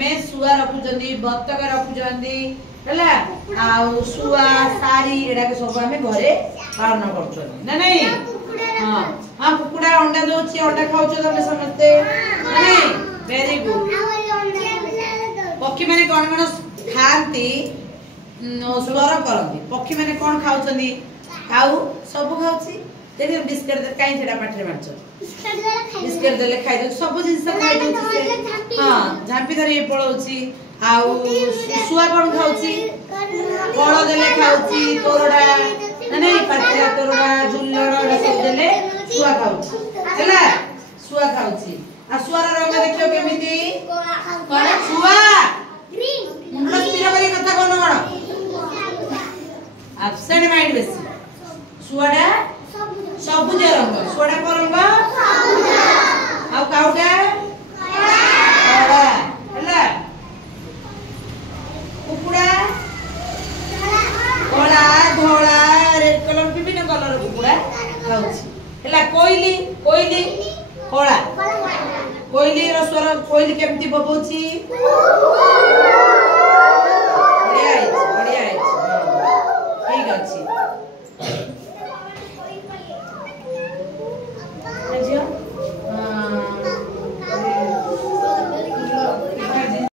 आमे सुआ रखुचंदी बत्तक रखुचंदी हला आ सुआ सारी एडा के सब आमे घरे पालन करछन ना नहीं हां हां कुकुडा अंडा दोची अंडा खाउछो तमे समझते ना नहीं वेरी गुड पक्षी माने कोन खाती स्वर करती पक्षी माने कोन खाउछंदी खाउ सब खाउची देखि बिस्किट दे काई छडा पाठरे मारछ बिस्किट देले खाइ दे सब जिंस खाइ दे हां झांपी धरि पळौची आउ सुआ कोन खाउची फळ देले खाउची तोरडा नहीं पाठरे तोरडा झुल्लड़ सब देले सुआ खाउची चला सुआ खाउची आ सुआर रंग देखियो केमिति कोन सुआ ग्रीन मुंडा स्थिर करी कथा कोन कोन एब्सेंट माइंड बेसी सुआडा सबुज रंग सुआडा को रंग सबुज आ काउटा काला हला कुकुडा काला धोला रेड कलर विभिन्न कलर कुकुडा खाउची हला कोइली कोइली काला कोइली रो स्वर कोइली केमती बबोची